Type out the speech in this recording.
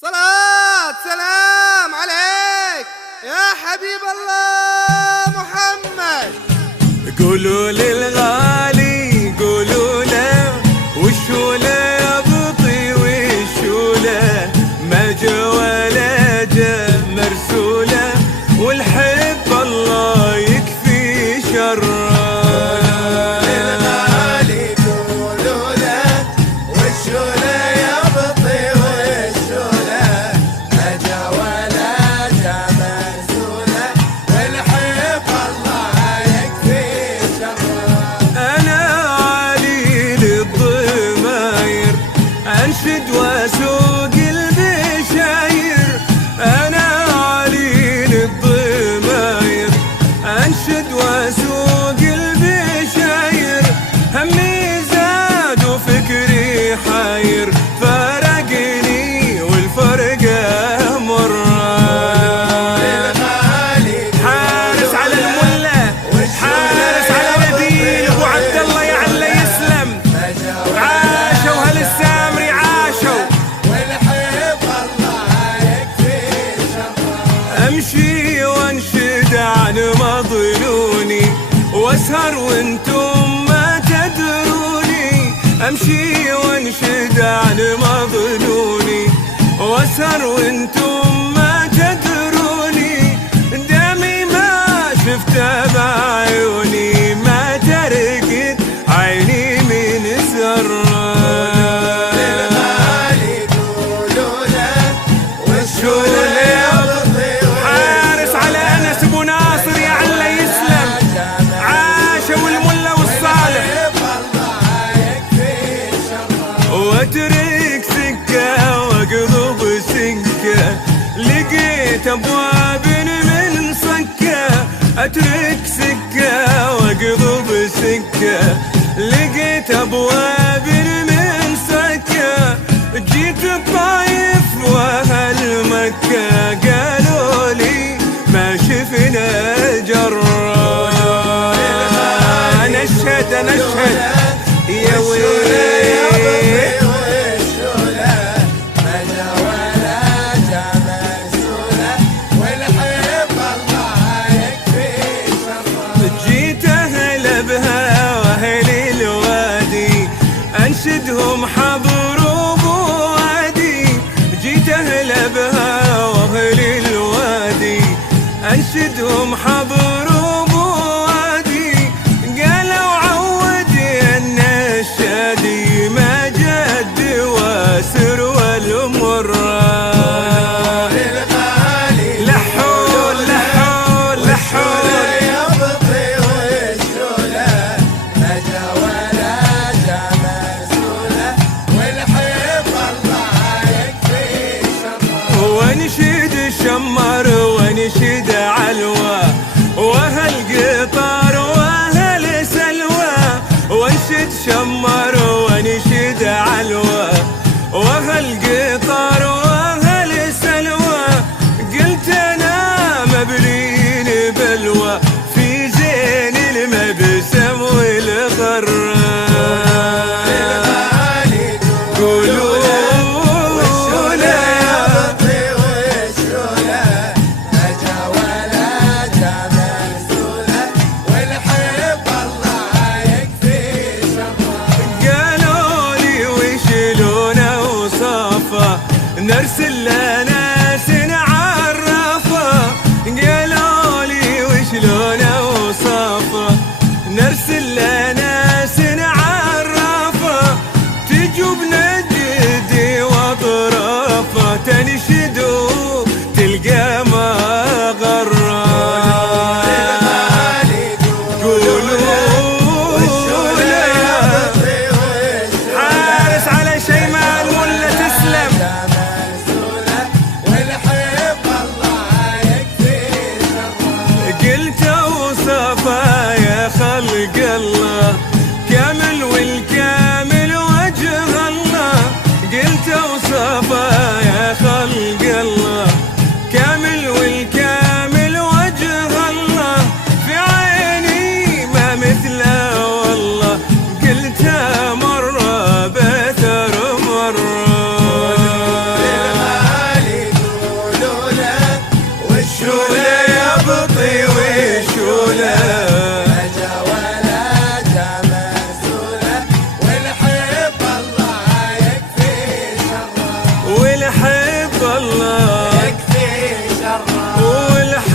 صلاة سلام عليك يا حبيب الله محمد. قولوا للغالي قولوا له وشو له يا بطي وشو له، ما جا ولا جا مرسوله والحب الله يكفي شره. انشد واسوق البشاير، انا علي للضماير، انشد واسوق البشاير، همي زاد وفكري حاير، فرقني والفرقه مره. حارس على المله، حارس على نبيل ابو عبد الله يا عله يسلم، عاشوا هالسامري امشي وانشد عن مضلوني واسهر وانتم ما تدروني، امشي وانشد عن مضلوني واسهر وانتم ما تدروني، دمي ما شفته بعيوني، ما تركت عيني من زره. واترك سكة واقضب سكة، لقيت ابواب من صكة، اترك سكة واقضب سكة، لقيت ابواب من صكة، جيت الطايف واهل مكة قالوا لي ما شفنا جرة. نشهد نشهد يا ويلي انشدهم حضروا بوادي، جيت اهل بها واهل الوادي، انشدهم حضروا بوادي، قالوا عودي ان الشادي ما جد واسر والمره. لحول لحول لحول ونشد شمر ونشد علوى واهل قطار واهل سلوى، ونشد شمر ونشد علوى واهل قطار واهل سلوى، قلت انا مبلين بلوى في زين المبسم والغره. نرسل لناس نعرفه، قالوا لي وشلون اوصفه، نرسل لناس نعرفه، تجوا بنجدي واطرافه، تنشدوا تلقى ما غره. والحب الله يكفي شره والحب